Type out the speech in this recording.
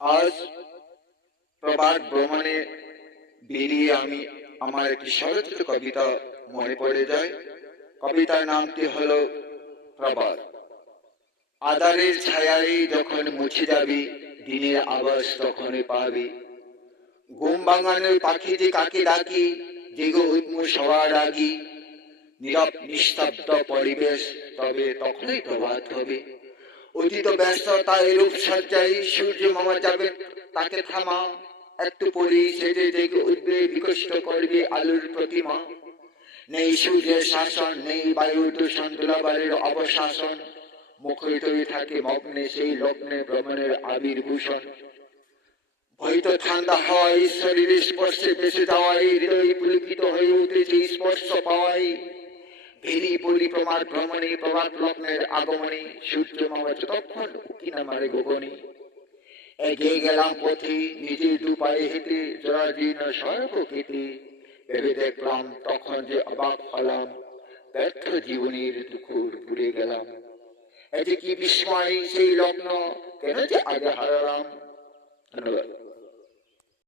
আজ প্রবাদ ভ্রমণে বেরিয়ে আমি আমার একটি স্বরচিত কবিতা মনে পড়ে যায়। কবিতার নামটি হলো প্রবাদ। আধারের ছায়ায় যখন মুছে যাবি, দিনের আবাস তখনই পাবি। ঘুম ভাঙানোর পাখি যে কাকে ডাকি, জেগে উঠবো সবার আগি। নীরব নিস্তব্ধ পরিবেশ, তবে তখনই প্রভাত হবে। অতীত ব্যস্ততায় রূপসজ্জায় সূর্য মামা যাবে, তাকে থামা। একটু পরেই সেজে জেগে উঠবে, বিকশিত করবে আলোর প্রতিমা। নেই সূর্যের শাসন, নেই বায়ুর দূষণ, ধুলাবালির অবশাসন। মুখরিত থাকে মগ্নে সেই লগ্নে ভ্রমণের আবির্ভূষণ। হয়ত ঠান্ডা হয় শরীরের স্পর্শে বেঁচে যাওয়াই, হৃদয় পুলকিত হয়ে উঠেছে স্পর্শ পাওয়াই। ভেরি পরিক্রমার ভ্রমণে প্রভাত লগ্নের আগমনে, সূর্য মামা যতক্ষণ উকি না মারে গগনে। এগিয়ে গেলাম পথে নিজের দু পায়ে হেঁটে, জরাজীর্ণ সর্ব কেটে। ভেবে দেখলাম তখন যে অবাক হলাম, ব্যর্থ জীবনের দুঃখর ভুলে গেলাম। এতে কি বিস্ময় সেই লগ্ন, কেন যে আগে হারালাম। ধন্যবাদ।